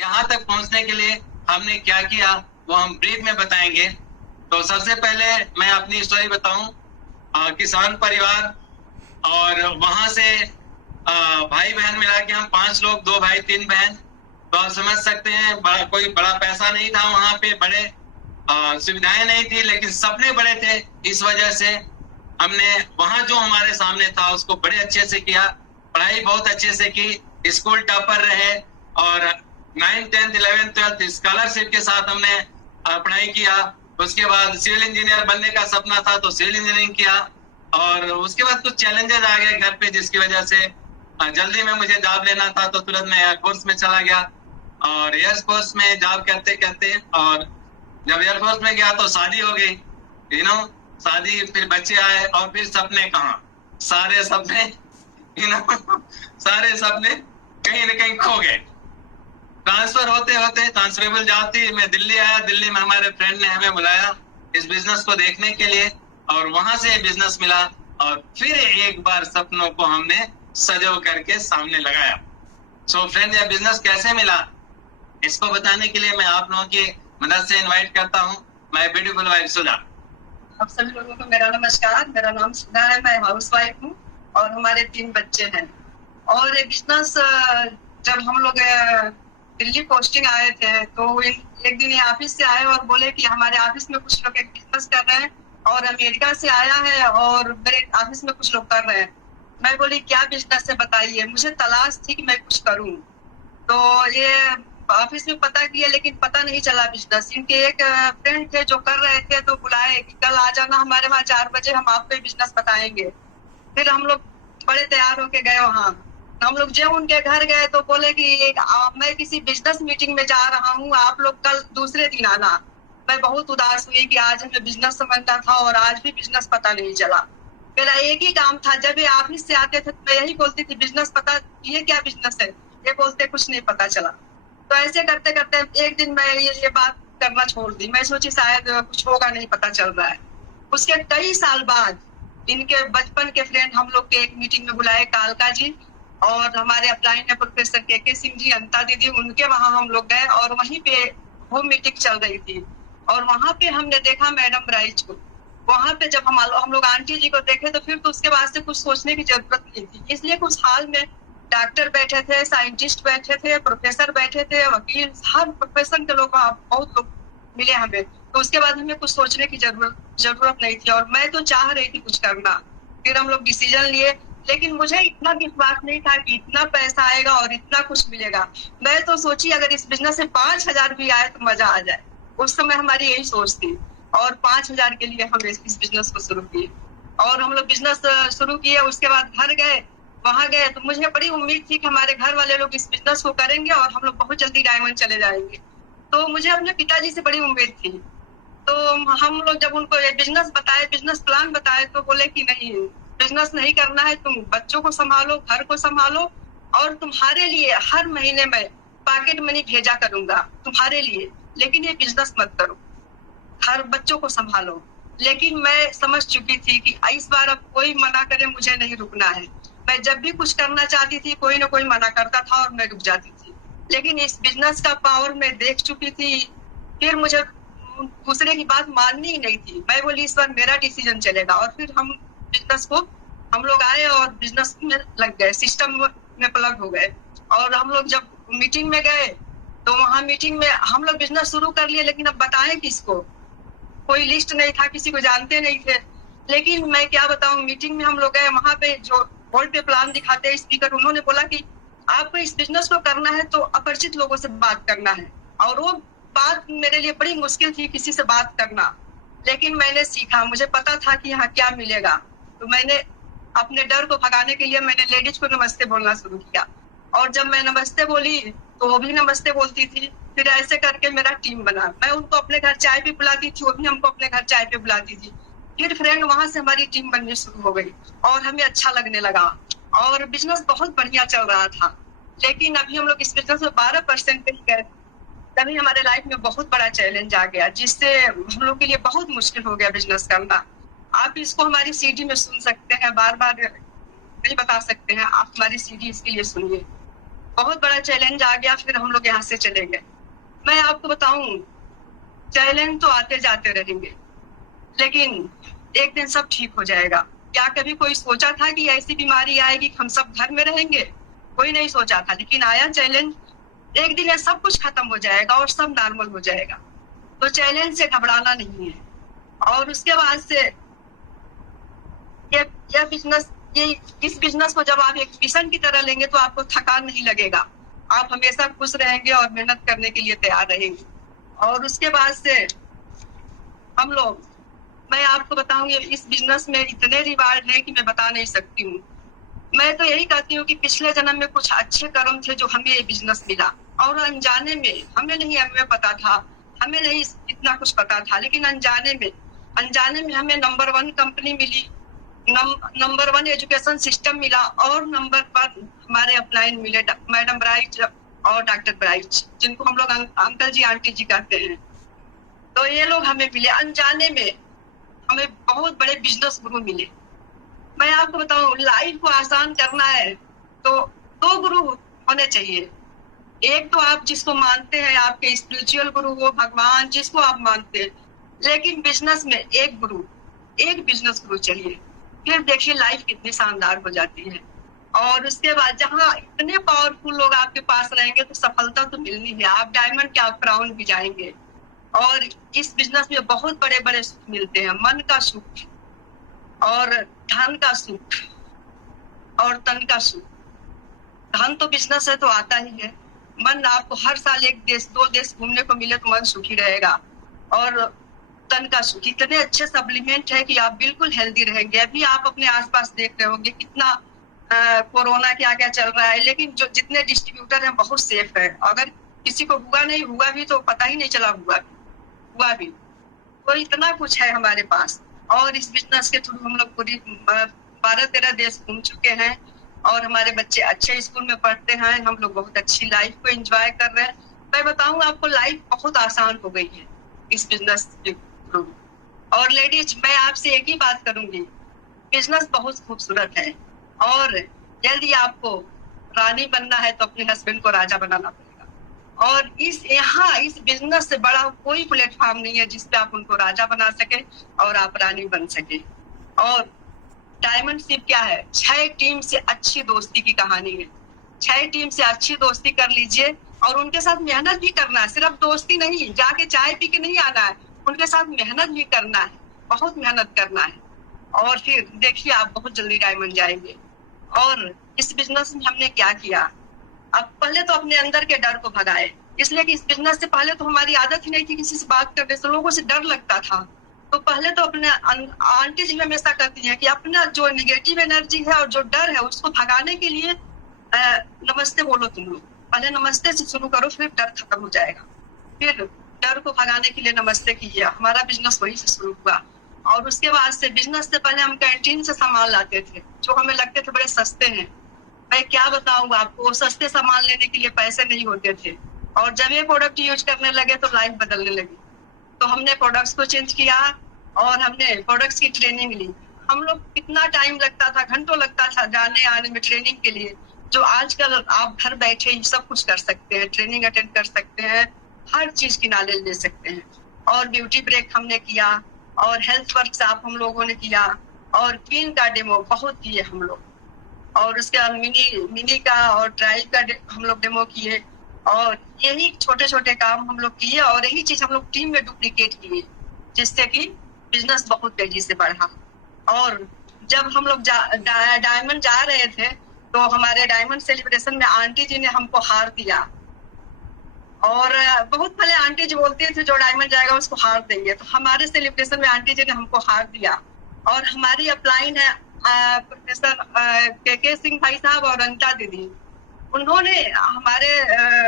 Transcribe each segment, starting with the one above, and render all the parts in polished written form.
यहाँ तक पहुंचने के लिए हमने क्या किया वो हम ब्रीफ में बताएंगे। तो सबसे पहले मैं अपनी स्टोरी बताऊं, किसान परिवार, और वहां से भाई बहन मिला के हम 5 लोग, 2 भाई 3 बहन। तो आप समझ सकते हैं कोई बड़ा पैसा नहीं था वहां पे, बड़े सुविधाएं नहीं थी, लेकिन सपने बड़े थे। इस वजह से हमने वहां जो हमारे सामने था उसको बड़े अच्छे से किया, पढ़ाई बहुत अच्छे से की, स्कूल टॉपर रहे, और 9th 10th 11th 12th scholarship के साथ हमने पढ़ाई किया। उसके बाद सिविल इंजीनियर बनने का सपना था तो सिविल इंजीनियरिंग किया, और उसके बाद कुछ चैलेंजेस आ गए घर पे, जिसकी वजह से जल्दी में मुझे जॉब लेना था, तो तुरंत मैं एयरफोर्स में चला गया। और एयरफोर्स में जॉब करते करते, और जब एयरफोर्स में गया तो शादी हो गई, शादी, फिर बच्चे आए, और फिर सपने कहाँ, सारे सपने सारे सपने कहीं ना कहीं खो गए। ट्रांसफर होते होते ट्रांसफरेबल जॉब थी, मैं दिल्ली आया। दिल्ली में हमारे फ्रेंड ने हमें बुलाया इस बिजनेस को देखने के लिए, और वहां से बिजनेस मिला, और फिर एक बार सपनों को हमने सजो करके सामने लगाया। सो फ्रेंड, यह बिजनेस कैसे मिला इसको बताने के लिए मैं आप लोगों की मदद से इनवाइट करता हूँ माय ब्यूटीफुल वाइफ सुधा। आप सभी लोगों को मेरा नमस्कार। मेरा नाम सुधा है, मैं हाउस वाइफ हूँ और हमारे 3 बच्चे हैं। और ये बिजनेस जब हम लोग दिल्ली पोस्टिंग आए थे तो एक दिन ये ऑफिस से आए और बोले कि हमारे ऑफिस में कुछ लोग एक बिजनेस कर रहे हैं, और अमेरिका से आया है और मेरे ऑफिस में कुछ लोग कर रहे हैं। मैं बोली क्या बिजनेस है बताइए, मुझे तलाश थी कि मैं कुछ करूं। तो ये ऑफिस में पता किया लेकिन पता नहीं चला बिजनेस। इनके एक फ्रेंड थे जो कर रहे थे तो बुलाए कि कल आ जाना हमारे वहाँ 4 बजे, हम आपको बिजनेस बताएंगे। फिर हम लोग बड़े तैयार होके गए वहाँ। हम लोग जो उनके घर गए तो बोले कि मैं किसी बिजनेस मीटिंग में जा रहा हूँ, आप लोग कल दूसरे दिन आना। मैं बहुत उदास हुई कि आज हमें बिजनेस समझना था और आज भी बिजनेस पता नहीं चला। मेरा एक ही काम था, जब ये ऑफिस से आते थे तो मैं यही बोलती थी बिजनेस पता, ये क्या बिजनेस है, ये बोलते कुछ नहीं पता चला। तो ऐसे करते करते एक दिन मैं ये बात करना छोड़ दी। मैं सोची शायद कुछ होगा, नहीं पता चल रहा है। उसके कई साल बाद इनके बचपन के फ्रेंड हम लोग के एक मीटिंग में बुलाए, कालका जी और हमारे अपलाइन है प्रोफेसर के सिंह जी, अंता दीदी, उनके वहां हम लोग गए और वहीं पे वो मीटिंग चल रही थी। और वहां पे हमने देखा मैडम राइज को। वहां पे जब हम लोग आंटी जी को देखे तो फिर तो उसके बाद से कुछ सोचने की जरूरत नहीं थी, इसलिए कुछ हाल में डॉक्टर बैठे थे, साइंटिस्ट बैठे थे, प्रोफेसर बैठे थे, वकील, हर प्रोफेशन के लोग बहुत लोग मिले हमें। तो उसके बाद हमें कुछ सोचने की जरूरत नहीं थी, और मैं तो चाह रही थी कुछ करना। फिर हम लोग डिसीजन लिए, लेकिन मुझे इतना विश्वास नहीं था कि इतना पैसा आएगा और इतना कुछ मिलेगा। मैं तो सोची अगर इस बिजनेस से 5,000 भी आए तो मजा आ जाए। उस समय हमारी यही सोच थी, और 5,000 के लिए हम इस बिजनेस को शुरू किए। और हम लोग बिजनेस शुरू किए, उसके बाद घर गए, वहां गए तो मुझे बड़ी उम्मीद थी कि हमारे घर वाले लोग इस बिजनेस को करेंगे और हम लोग बहुत जल्दी डायमंड चले जाएंगे। तो मुझे अपने पिताजी से बड़ी उम्मीद थी। तो हम लोग जब उनको ये बिजनेस बताए, बिजनेस प्लान बताए, तो बोले कि नहीं, बिजनेस नहीं करना है, तुम बच्चों को संभालो, घर को संभालो, और तुम्हारे लिए हर महीने में पॉकेट मनी भेजा करूंगा तुम्हारे लिए, लेकिन ये बिजनेस मत करो, हर बच्चों को संभालो। लेकिन मैं समझ चुकी थी कि इस बार अब कोई मना करे मुझे नहीं रुकना है। मैं जब भी कुछ करना चाहती थी कोई ना कोई मना करता था और मैं रुक जाती थी, लेकिन इस बिजनेस का पावर मैं देख चुकी थी। फिर मुझे दूसरे की बात माननी ही नहीं थी। मैं बोली इस बार मेरा डिसीजन चलेगा, और फिर हम बिजनेस को हम लोग आए और बिजनेस में लग गए, सिस्टम में प्लग हो गए। और हम लोग जब मीटिंग में गए तो वहाँ मीटिंग में हम लोग बिजनेस शुरू कर लिए, लेकिन अब बताएं किसको, कोई लिस्ट नहीं था, किसी को जानते नहीं थे। लेकिन मैं क्या बताऊं, मीटिंग में हम लोग गए, वहां पे जो बोर्ड पे प्लान दिखाते हैं स्पीकर, उन्होंने बोला कि आपको इस बिजनेस को करना है तो अपरिचित लोगों से बात करना है। और वो बात मेरे लिए बड़ी मुश्किल थी, किसी से बात करना। लेकिन मैंने सीखा, मुझे पता था कि यहाँ क्या मिलेगा। तो मैंने अपने डर को भगाने के लिए मैंने लेडीज को नमस्ते बोलना शुरू किया, और जब मैं नमस्ते बोली तो वो भी नमस्ते बोलती थी। फिर ऐसे करके मेरा टीम बना, मैं उनको अपने घर चाय पे बुलाती थी, वो भी हमको अपने घर चाय पे बुलाती थी। फिर फ्रेंड वहां से हमारी टीम बननी शुरू हो गई और हमें अच्छा लगने लगा, और बिजनेस बहुत बढ़िया चल रहा था। लेकिन अभी हम लोग इस बिजनेस में 12% पे ही गए, तभी हमारे लाइफ में बहुत बड़ा चैलेंज आ गया, जिससे हम लोग के लिए बहुत मुश्किल हो गया बिजनेस करना। आप इसको हमारी सीडी में सुन सकते हैं, बार बार नहीं बता सकते हैं, आप हमारी सीडी इसके लिए सुनिए। बहुत बड़ा चैलेंज आ गया, फिर हम लोग यहाँ से चले गए। मैं आपको बताऊं, चैलेंज तो आते जाते रहेंगे, लेकिन एक दिन सब ठीक हो जाएगा। क्या कभी कोई सोचा था कि ऐसी बीमारी आएगी, हम सब घर में रहेंगे? कोई नहीं सोचा था, लेकिन आया चैलेंज। एक दिन ये सब कुछ खत्म हो जाएगा और सब नॉर्मल हो जाएगा। तो चैलेंज से घबराना नहीं है। और उसके बाद से ये बिजनेस, ये इस बिजनेस को जब आप एक मिशन की तरह लेंगे तो आपको थकान नहीं लगेगा। आप हमेशा खुश रहेंगे और मेहनत करने के लिए तैयार रहेंगे। और उसके बाद से हम लोग, मैं आपको बताऊंगी, इस बिजनेस में इतने रिवार्ड है कि मैं बता नहीं सकती हूँ। मैं तो यही कहती हूँ कि पिछले जन्म में कुछ अच्छे कर्म थे जो हमें ये बिजनेस मिला, और अनजाने में हमें पता था, हमें नहीं इतना कुछ पता था, लेकिन अनजाने में हमें नंबर 1 कंपनी मिली, नंबर 1 एजुकेशन सिस्टम मिला, और नंबर 1 हमारे अपलाइन मिले, मैडम ब्राइट और डॉक्टर ब्राइट, जिनको हम लोग अंकल जी आंटी जी कहते हैं। तो ये लोग हमें मिले अनजाने में, हमें बहुत बड़े बिजनेस गुरु मिले। मैं आपको बताऊं, लाइफ को आसान करना है तो 2 गुरु होने चाहिए। एक तो आप जिसको मानते हैं, आपके स्पिरिचुअल गुरु हो, भगवान, जिसको आप मानते हैं, लेकिन बिजनेस में एक बिजनेस गुरु चाहिए। फिर देखिए लाइफ कितनी शानदार हो जाती है। और उसके बाद जहाँ इतने पावरफुल लोग आपके पास रहेंगे तो सफलता तो मिलनी है। आप डायमंड के, आप क्राउन भी जाएंगे। और इस बिजनेस में बहुत बड़े बड़े सुख मिलते हैं, मन का सुख और धन का सुख और तन का सुख। धन तो बिजनेस है तो आता ही है। मन, आपको हर साल 1 देश 2 देश घूमने को मिले तो मन सुखी रहेगा। और तन का सुख, इतने अच्छे सप्लीमेंट है कि आप बिल्कुल हेल्दी रहेंगे। अभी आप अपने आसपास देख रहे होंगे कितना कोरोना क्या क्या चल रहा है, लेकिन जो जितने डिस्ट्रीब्यूटर हैं बहुत सेफ है। अगर किसी को हुआ भी तो पता ही नहीं चला हुआ भी। तो इतना कुछ है हमारे पास। और इस बिजनेस के थ्रू हम लोग पूरी 12-13 देश घूम चुके हैं, और हमारे बच्चे अच्छे स्कूल में पढ़ते हैं। हम लोग बहुत अच्छी लाइफ को एंजॉय कर रहे हैं। मैं बताऊं आपको, लाइफ बहुत आसान हो गई है इस बिजनेस के थ्रू। और लेडीज, मैं आपसे एक ही बात करूंगी, बिजनेस बहुत खूबसूरत है, और यदि आपको रानी बनना है तो अपने हस्बैंड को राजा बनाना पड़ेगा। और इस बिजनेस से बड़ा कोई प्लेटफॉर्म नहीं है जिसपे आप उनको राजा बना सके और आप रानी बन सके। और डायमंडशिप क्या है? 6 टीम से अच्छी दोस्ती की कहानी है। 6 टीम से अच्छी दोस्ती कर लीजिए, और उनके साथ मेहनत भी करना है। सिर्फ दोस्ती नहीं, जाके चाय पी के नहीं आना है, उनके साथ मेहनत भी करना है, बहुत मेहनत करना है। और फिर देखिए आप बहुत जल्दी डायमंड जाएंगे। और इस बिजनेस में हमने क्या किया, अब पहले तो अपने अंदर के डर को भगाए, इसलिए कि इस बिजनेस से पहले तो हमारी आदत ही नहीं थी किसी से बात करने से, लोगों से डर लगता था। तो पहले तो अपने, आंटी जी हमेशा कहती है कि अपना जो निगेटिव एनर्जी है और जो डर है उसको भगाने के लिए नमस्ते बोलो तुम लोग। पहले नमस्ते से शुरू करो, फिर डर खत्म हो जाएगा। फिर डर को भगाने के लिए नमस्ते कीजिए। हमारा बिजनेस वही से शुरू हुआ। और उसके बाद से, बिजनेस से पहले हम कैंटीन से सामान लाते थे जो हमें लगते थे बड़े सस्ते हैं। मैं क्या बताऊं आपको, सस्ते सामान लेने के लिए पैसे नहीं होते थे। और जब ये प्रोडक्ट यूज करने लगे तो लाइफ बदलने लगी। तो हमने प्रोडक्ट्स को चेंज किया और हमने प्रोडक्ट्स की ट्रेनिंग ली। हम लोग कितना टाइम लगता था, घंटों लगता था जाने आने में ट्रेनिंग के लिए, जो आजकल आप घर बैठे ही सब कुछ कर सकते हैं, ट्रेनिंग अटेंड कर सकते हैं, हर चीज की नॉलेज ले सकते हैं। और ब्यूटी ब्रेक हमने किया, और हेल्थ वर्कशॉप हम लोगों ने किया, और क्वीन का डेमो बहुत किए हम लोग। और उसके बाद मिनी का और ट्रायल का हम लोग डेमो किए। और यही छोटे छोटे काम हम लोग किए, और यही चीज हम लोग टीम में डुप्लीकेट किए, जिससे कि बिजनेस बहुत तेजी से बढ़ा। और जब हम लोग डायमंड जा रहे थे तो हमारे डायमंड सेलिब्रेशन में आंटी जी ने हमको हार दिया। और बहुत पहले आंटी जी बोलती थी जो डायमंड जाएगा उसको हार देंगे, तो हमारे सेलिब्रेशन में आंटी जी ने हमको हार दिया। और हमारी अपलाइन है प्रोफेसर के सिंह भाई साहब और अनिता दीदी, उन्होंने हमारे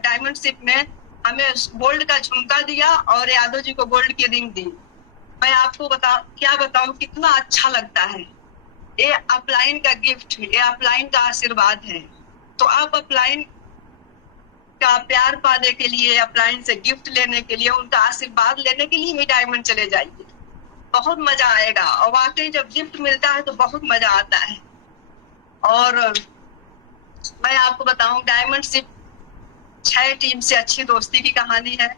डायमंडशिप में हमें गोल्ड का झुमका दिया और यादव जी को गोल्ड की रिंग दी। मैं आपको क्या बताऊं, कितना अच्छा लगता है। ये अपलाइन का गिफ्ट, ये अपलाइन का आशीर्वाद है। तो आप अपलाइन का प्यार पाने के लिए, अपलाइन से गिफ्ट लेने के लिए, उनका आशीर्वाद लेने के लिए ही डायमंड चले जाइए, बहुत मजा आएगा। और वाकई जब गिफ्ट मिलता है तो बहुत मजा आता है। और मैं आपको बताऊं, डायमंड शिप 6 टीम से अच्छी दोस्ती की कहानी है।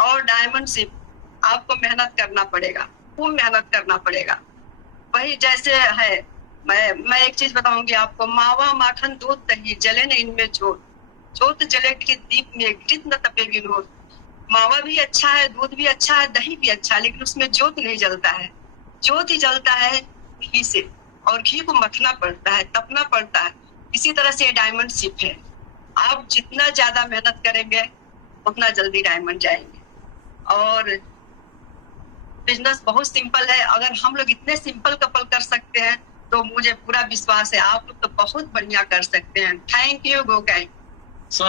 और डायमंड शिप आपको मेहनत करना पड़ेगा, खूब मेहनत करना पड़ेगा। वही जैसे है, मैं एक चीज बताऊंगी आपको, मावा माखन दूध दही जले न इनमें जोत, जोत जले के दीप में घृत न तपे विनोद। मावा भी अच्छा है, दूध भी अच्छा है, दही भी अच्छा है, लेकिन उसमें जोत नहीं जलता है। जोत ही जलता है घी से, और घी को मथना पड़ता है, तपना पड़ता है। इसी तरह से डायमंड शिप है, आप जितना ज्यादा मेहनत करेंगे उतना जल्दी डायमंड जाएंगे। और बिजनेस बहुत सिंपल है, अगर हम लोग इतने सिंपल कपल कर सकते हैं तो मुझे पूरा विश्वास है आप लोग तो बहुत बढ़िया कर सकते हैं। Thank you Gogoi.